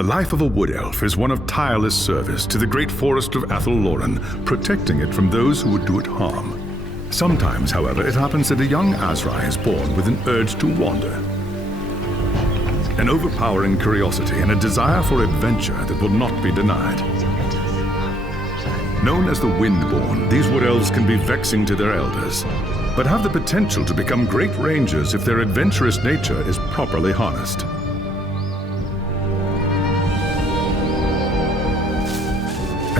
The life of a wood elf is one of tireless service to the great forest of Athelloren, protecting it from those who would do it harm. Sometimes, however, it happens that a young Azrai is born with an urge to wander. An overpowering curiosity and a desire for adventure that will not be denied. Known as the Windborn, these wood elves can be vexing to their elders, but have the potential to become great rangers if their adventurous nature is properly harnessed.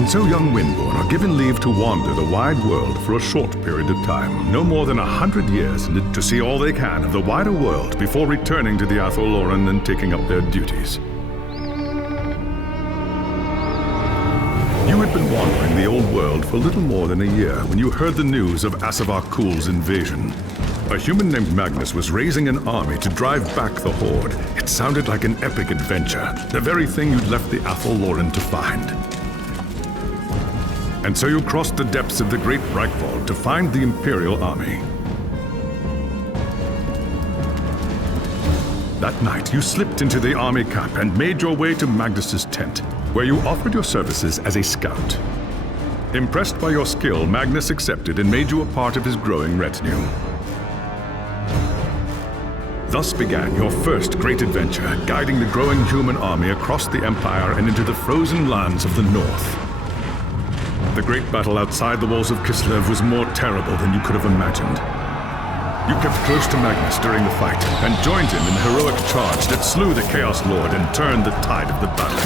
And so young Windborn are given leave to wander the wide world for a short period of time, no more than 100 years, to see all they can of the wider world before returning to the Athelloren and taking up their duties. You had been wandering the old world for little more than a year when you heard the news of Asavar Kul's invasion. A human named Magnus was raising an army to drive back the horde. It sounded like an epic adventure, the very thing you'd left the Athelloren to find. And so you crossed the depths of the Great Breakvault to find the Imperial army. That night, you slipped into the army camp and made your way to Magnus's tent, where you offered your services as a scout. Impressed by your skill, Magnus accepted and made you a part of his growing retinue. Thus began your first great adventure, guiding the growing human army across the Empire and into the frozen lands of the North. The great battle outside the walls of Kislev was more terrible than you could have imagined. You kept close to Magnus during the fight and joined him in the heroic charge that slew the Chaos Lord and turned the tide of the battle.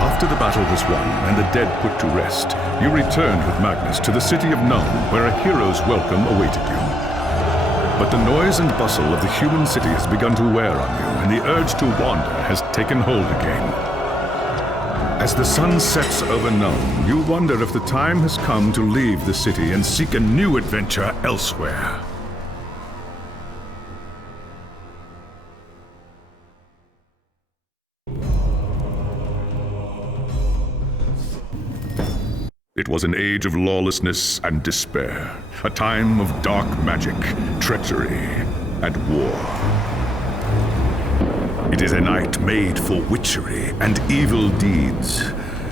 After the battle was won and the dead put to rest, you returned with Magnus to the city of Nacon, where a hero's welcome awaited you. But the noise and bustle of the human city has begun to wear on you, and the urge to wander has taken hold again. As the sun sets over Nacon, you wonder if the time has come to leave the city and seek a new adventure elsewhere. It was an age of lawlessness and despair, a time of dark magic, treachery, and war. It is a night made for witchery and evil deeds,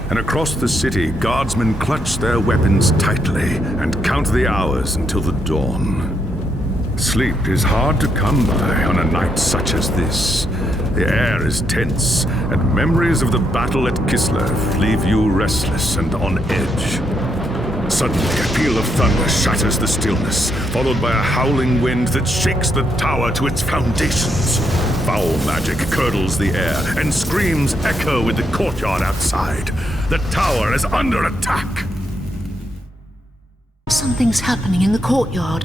and across the city, guardsmen clutch their weapons tightly and count the hours until the dawn. Sleep is hard to come by on a night such as this. The air is tense, and memories of the battle at Kislev leave you restless and on edge. Suddenly, a peal of thunder shatters the stillness, followed by a howling wind that shakes the tower to its foundations. Foul magic curdles the air, and screams echo in the courtyard outside. The tower is under attack! Something's happening in the courtyard.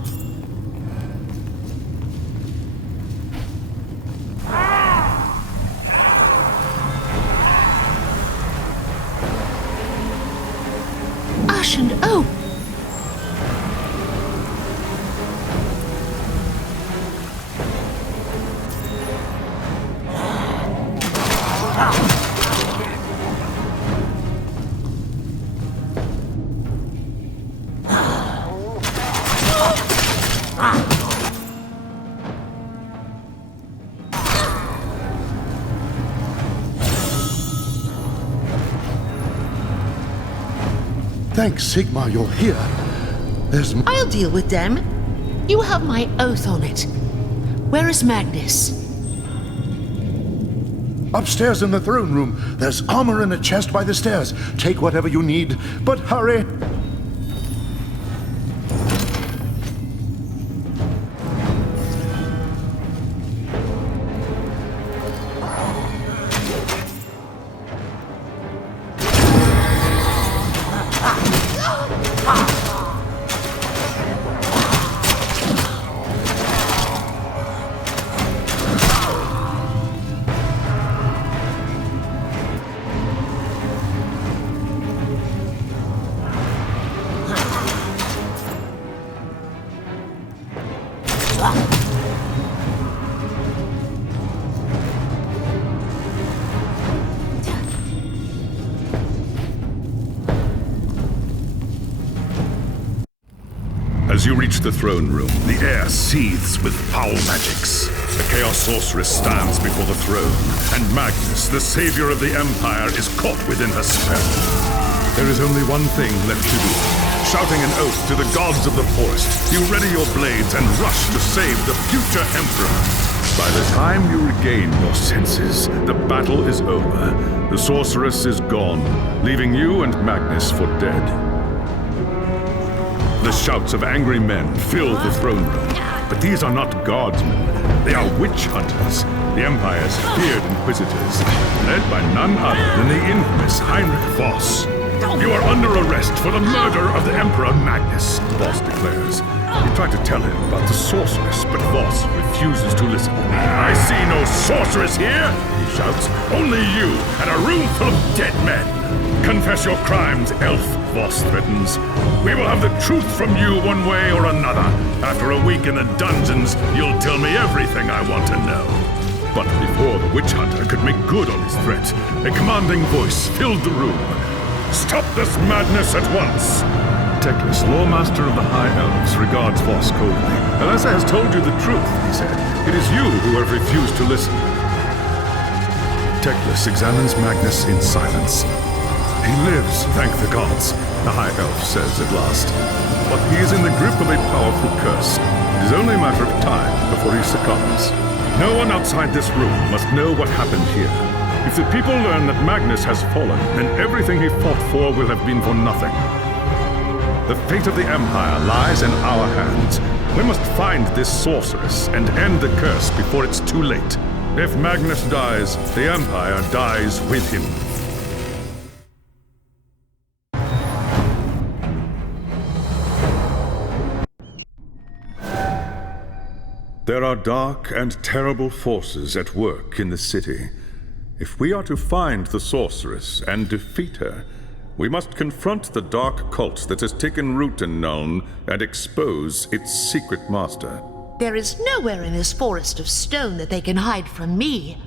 Ash and oak! Thanks, Sigmar, you're here. I'll deal with them. You have my oath on it. Where is Magnus? Upstairs in the throne room. There's armor in a chest by the stairs. Take whatever you need, but hurry. As you reach the throne room, the air seethes with foul magics. The Chaos Sorceress stands before the throne, and Magnus, the savior of the Empire, is caught within her spell. There is only one thing left to do. Shouting an oath to the gods of the forest, you ready your blades and rush to save the future Emperor. By the time you regain your senses, the battle is over. The Sorceress is gone, leaving you and Magnus for dead. The shouts of angry men fill the throne room, but these are not guardsmen. They are witch hunters, the Empire's feared inquisitors, led by none other than the infamous Heinrich Voss. You are under arrest for the murder of the Emperor Magnus, Voss declares. You try to tell him about the sorceress, but Voss refuses to listen. I see no sorceress here, he shouts. Only you and a room full of dead men. Confess your crimes, elf, Voss threatens. We will have the truth from you one way or another. After a week in the dungeons, you'll tell me everything I want to know. But before the witch hunter could make good on his threat, a commanding voice filled the room. Stop this madness at once! Teclis, Lawmaster of the High Elves, regards Voss coldly. Alessa has told you the truth, he said. It is you who have refused to listen. Teclis examines Magnus in silence. He lives, thank the gods, the High Elf says at last. But he is in the grip of a powerful curse. It is only a matter of time before he succumbs. No one outside this room must know what happened here. If the people learn that Magnus has fallen, then everything he fought for will have been for nothing. The fate of the Empire lies in our hands. We must find this sorceress and end the curse before it's too late. If Magnus dies, the Empire dies with him. There are dark and terrible forces at work in the city. If we are to find the sorceress and defeat her, we must confront the dark cult that has taken root in Nuln and expose its secret master. There is nowhere in this forest of stone that they can hide from me.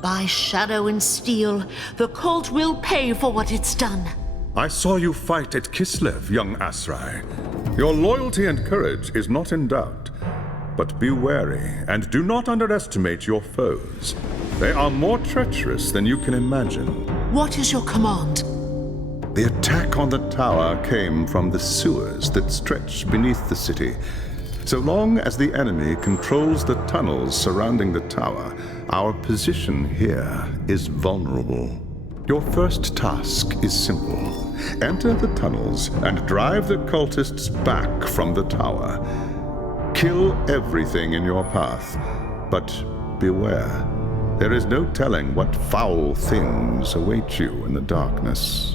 By shadow and steel, the cult will pay for what it's done. I saw you fight at Kislev, young Asrai. Your loyalty and courage is not in doubt. But be wary, and do not underestimate your foes. They are more treacherous than you can imagine. What is your command? The attack on the tower came from the sewers that stretch beneath the city. So long as the enemy controls the tunnels surrounding the tower, our position here is vulnerable. Your first task is simple. Enter the tunnels and drive the cultists back from the tower. Kill everything in your path, but beware. There is no telling what foul things await you in the darkness.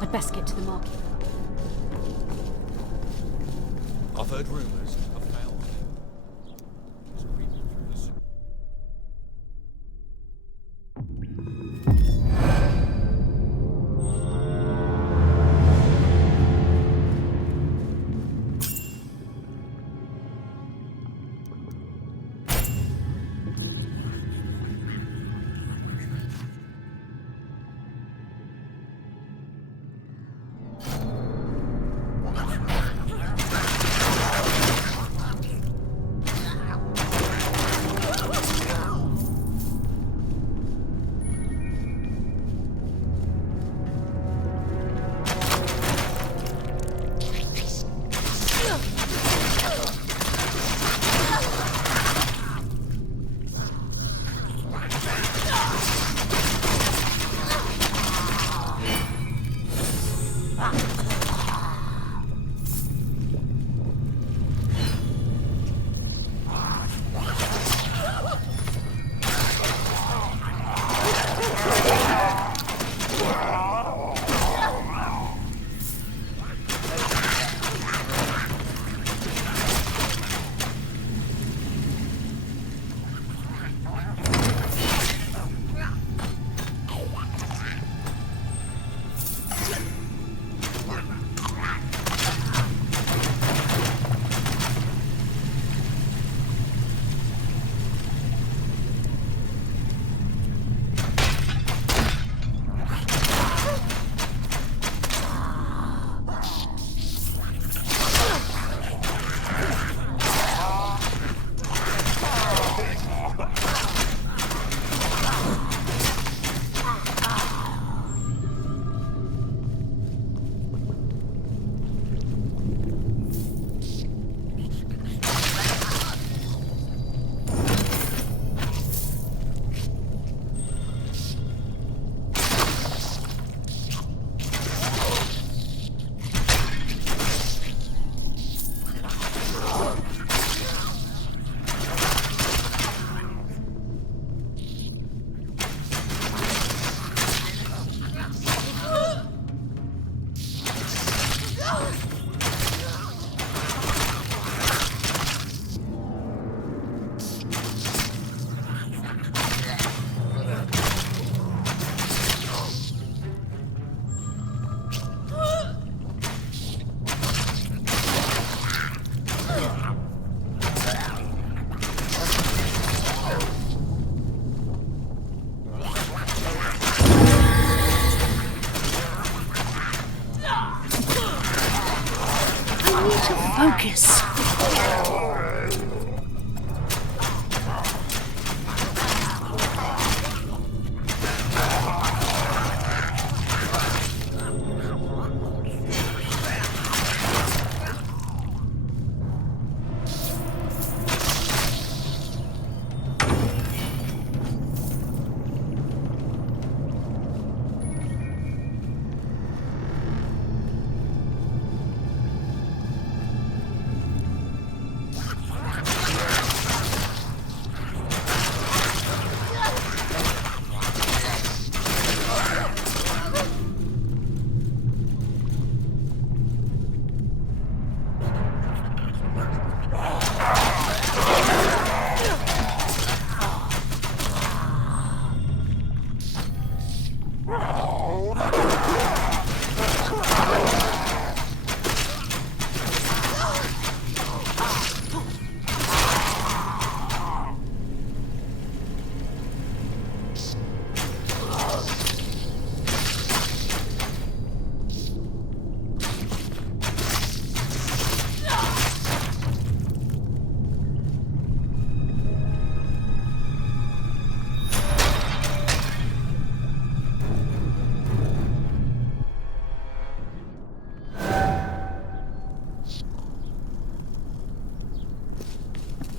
I'd best get to the market. I've heard rumors of foul things creeping through the city.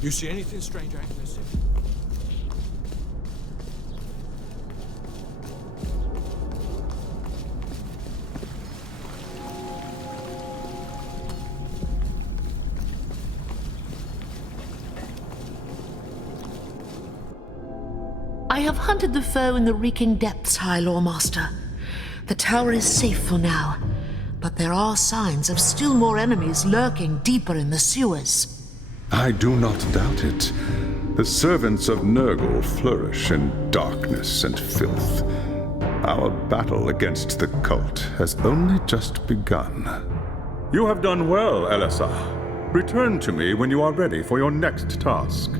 You see anything strange out in the city? I have hunted the foe in the reeking depths, High Lawmaster. The tower is safe for now, but there are signs of still more enemies lurking deeper in the sewers. I do not doubt it. The servants of Nurgle flourish in darkness and filth. Our battle against the cult has only just begun. You have done well, LSR. Return to me when you are ready for your next task.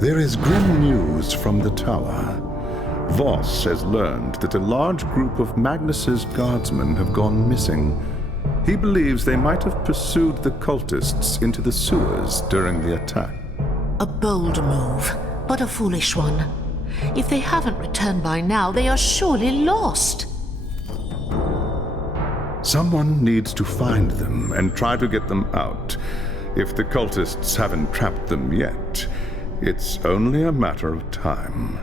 There is grim news from the tower. Voss has learned that a large group of Magnus's guardsmen have gone missing. He believes they might have pursued the cultists into the sewers during the attack. A bold move, but a foolish one. If they haven't returned by now, they are surely lost. Someone needs to find them and try to get them out. If the cultists haven't trapped them yet, it's only a matter of time.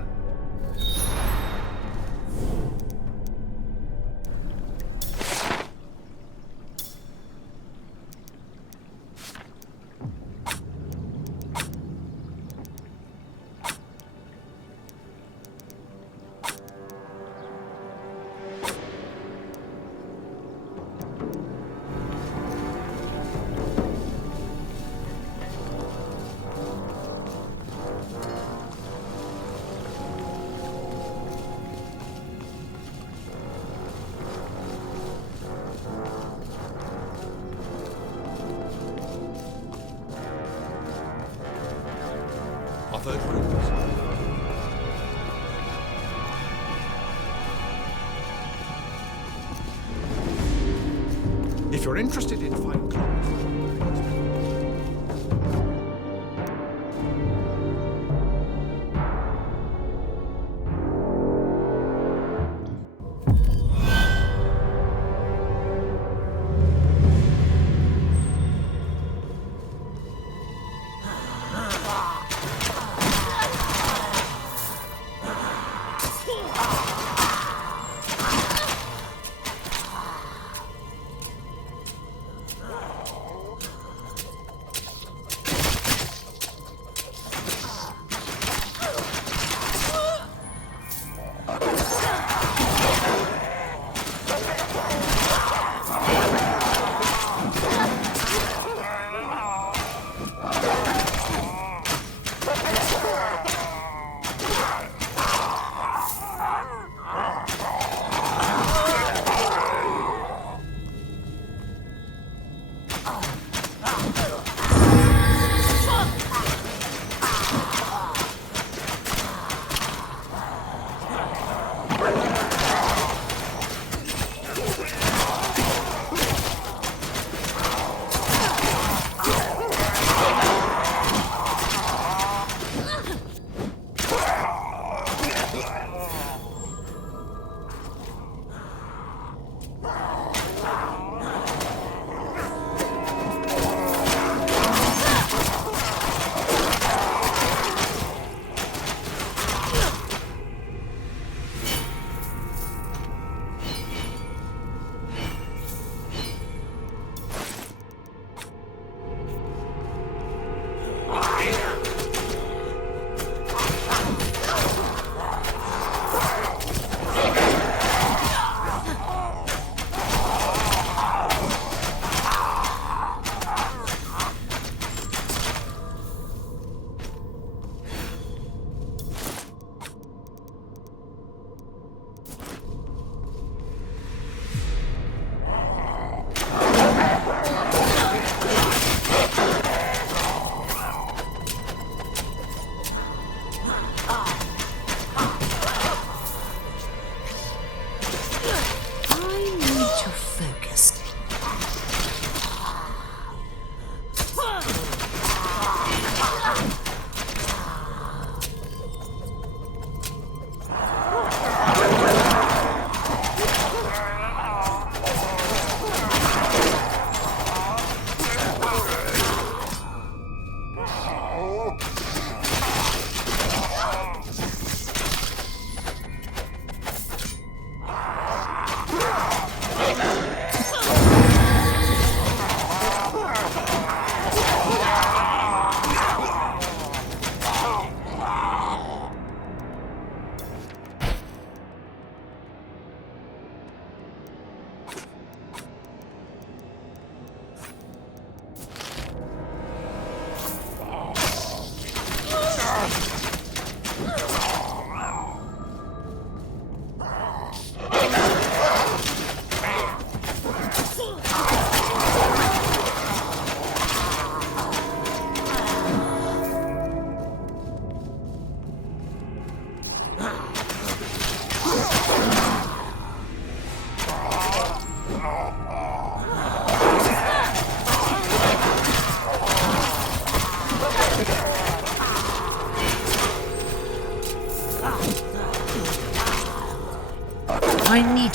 I've heard rumors. If you're interested in fine clothes,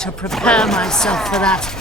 to prepare myself for that.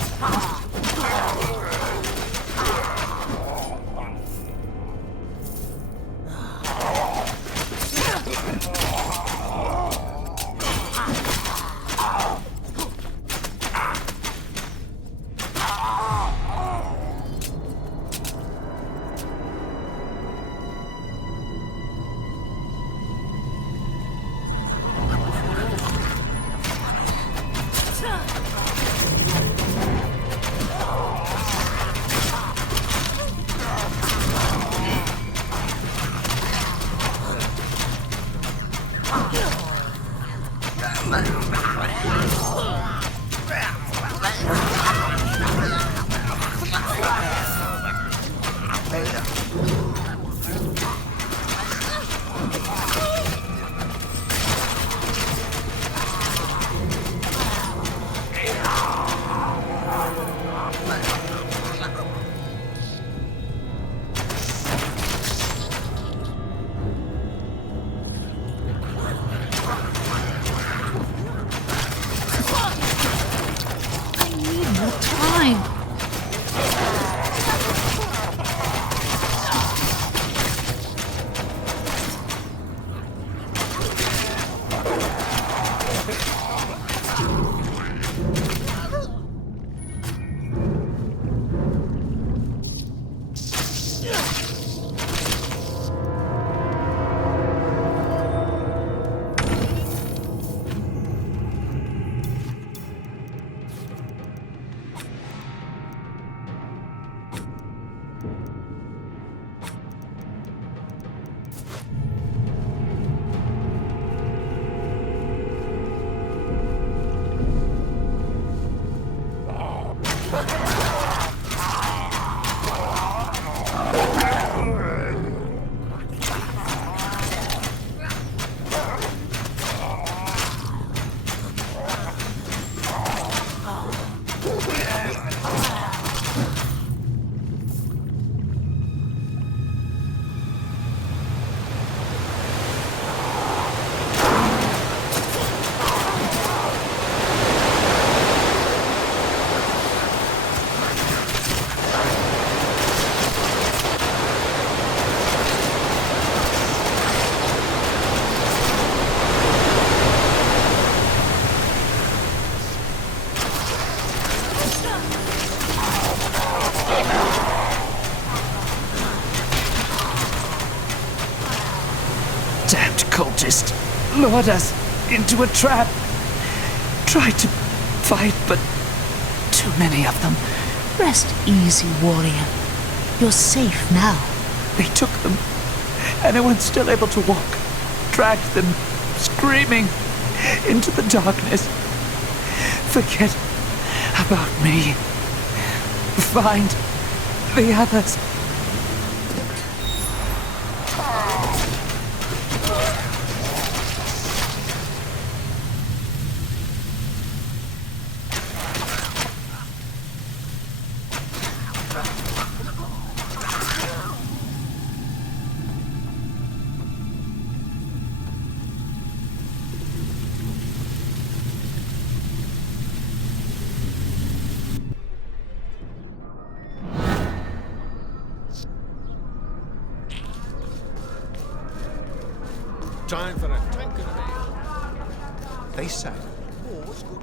Damned cultist lured us into a trap. Tried to fight, but too many of them. Rest easy, warrior. You're safe now. They took them. Anyone still able to walk dragged them, screaming, into the darkness. Forget about me. Find the others. Time for a tank and a man. They say war's good.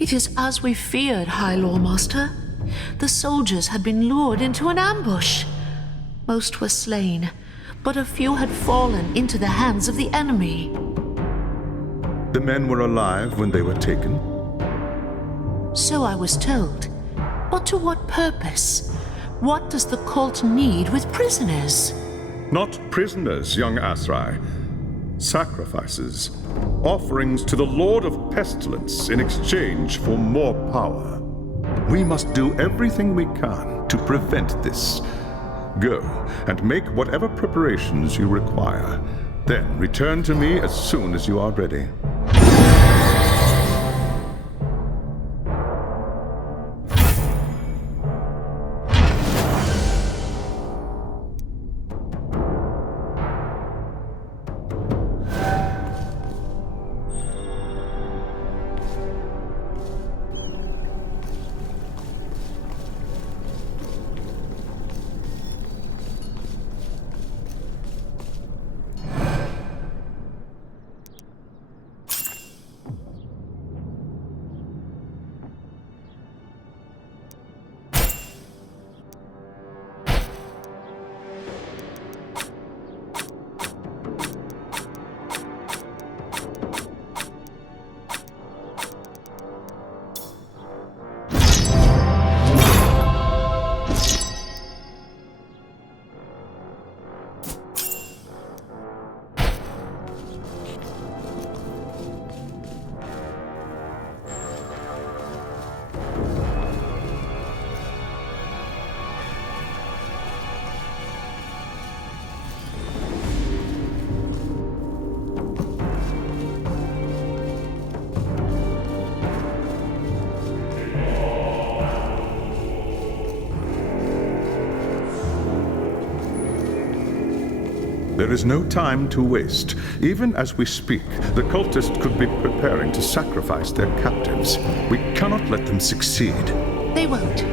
It is as we feared, High Lawmaster. The soldiers had been lured into an ambush. Most were slain, but a few had fallen into the hands of the enemy. The men were alive when they were taken? So I was told. But to what purpose? What does the cult need with prisoners? Not prisoners, young Asrai. Sacrifices. Offerings to the Lord of Pestilence in exchange for more power. We must do everything we can to prevent this. Go and make whatever preparations you require. Then return to me as soon as you are ready. There is no time to waste. Even as we speak, the cultists could be preparing to sacrifice their captives. We cannot let them succeed. They won't.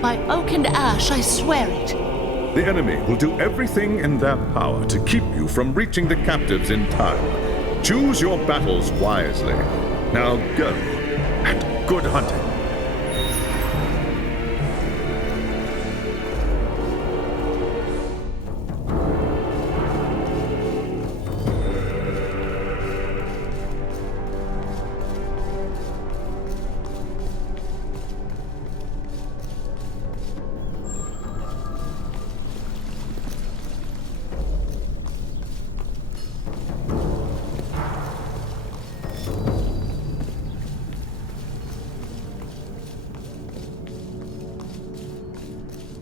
By oak and ash, I swear it. The enemy will do everything in their power to keep you from reaching the captives in time. Choose your battles wisely. Now go, and good hunting.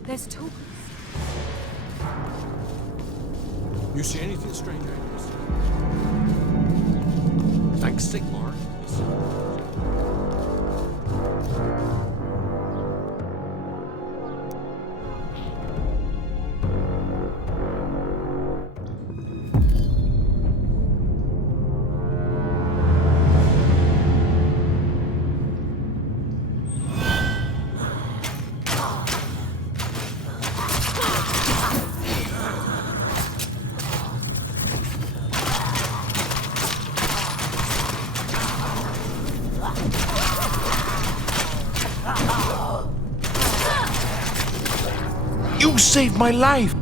There's tokens. You see anything strange, Agnes? Thanks, Sigmar. You saved my life!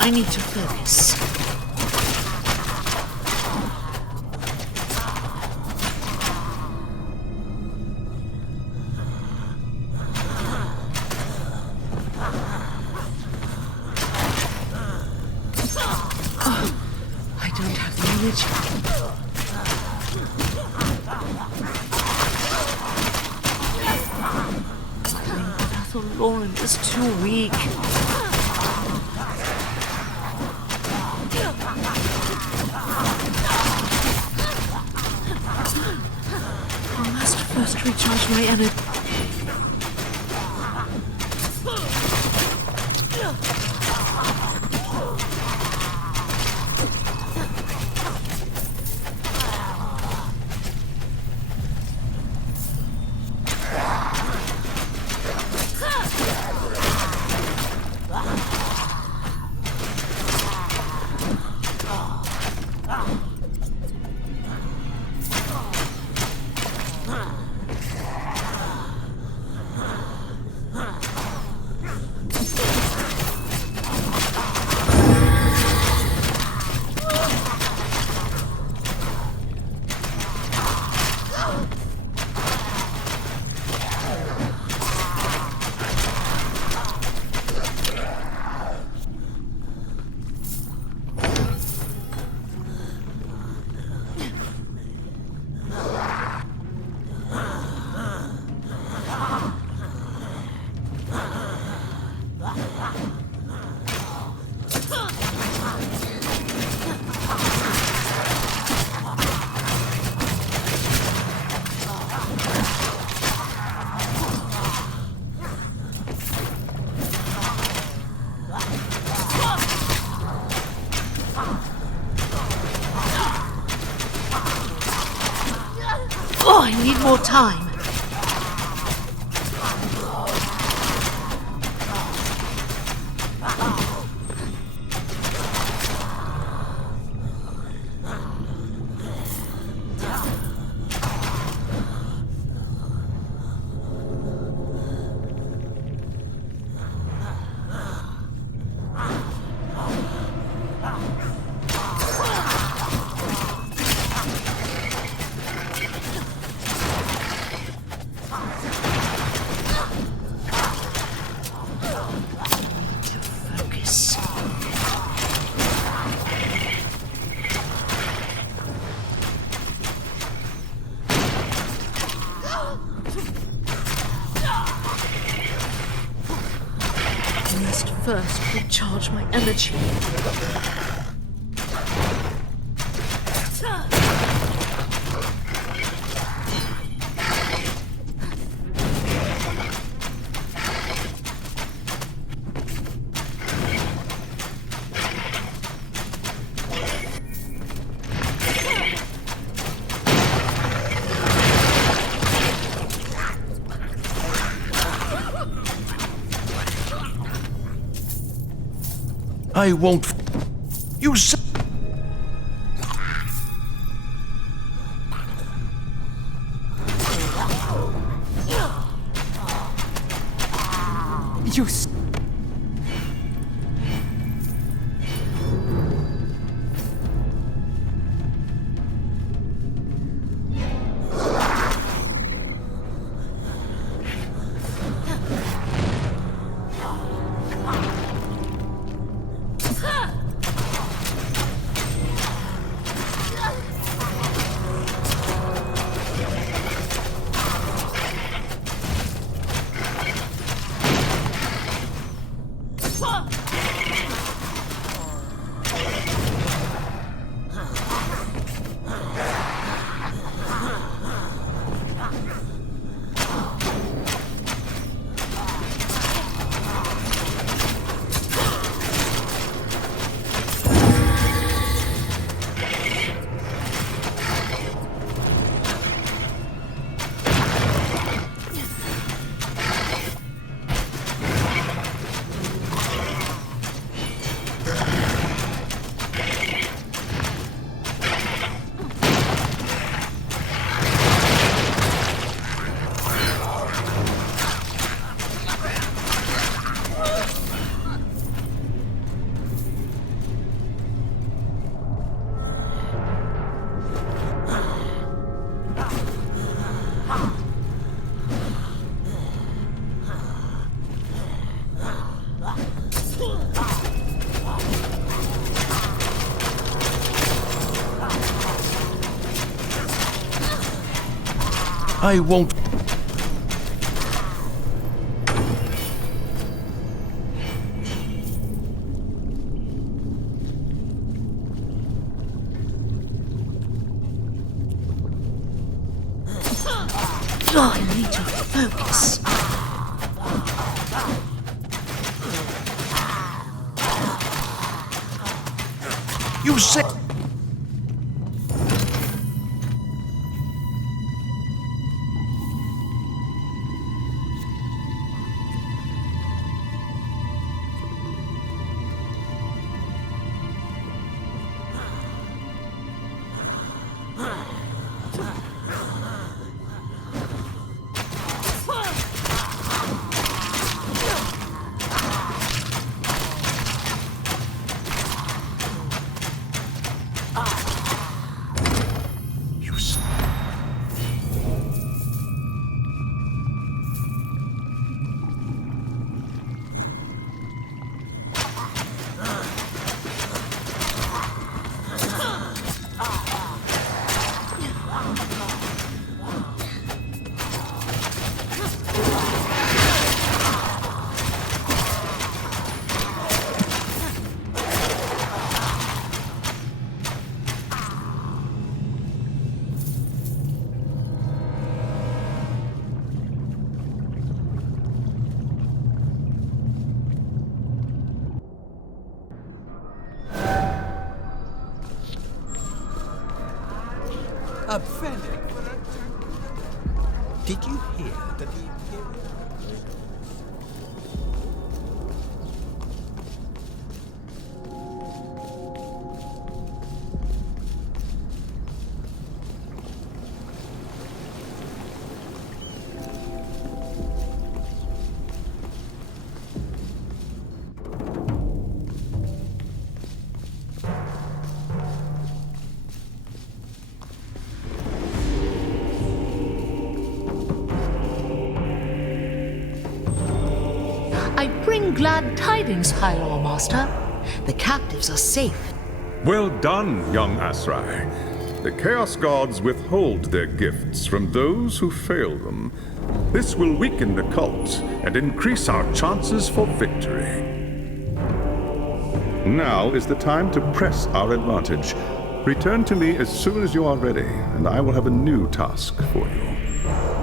I need to focus. I don't have the image. Lauren is too weak. I must first recharge my energy. Oh, I need more time. First, recharge my energy. I won't. You said. You s- I won't. Oh, I need to focus. You said. Fennec. Did you hear that the Imperial... I bring glad tidings, High Lord Master. The captives are safe. Well done, young Asrai. The Chaos Gods withhold their gifts from those who fail them. This will weaken the cult and increase our chances for victory. Now is the time to press our advantage. Return to me as soon as you are ready, and I will have a new task for you.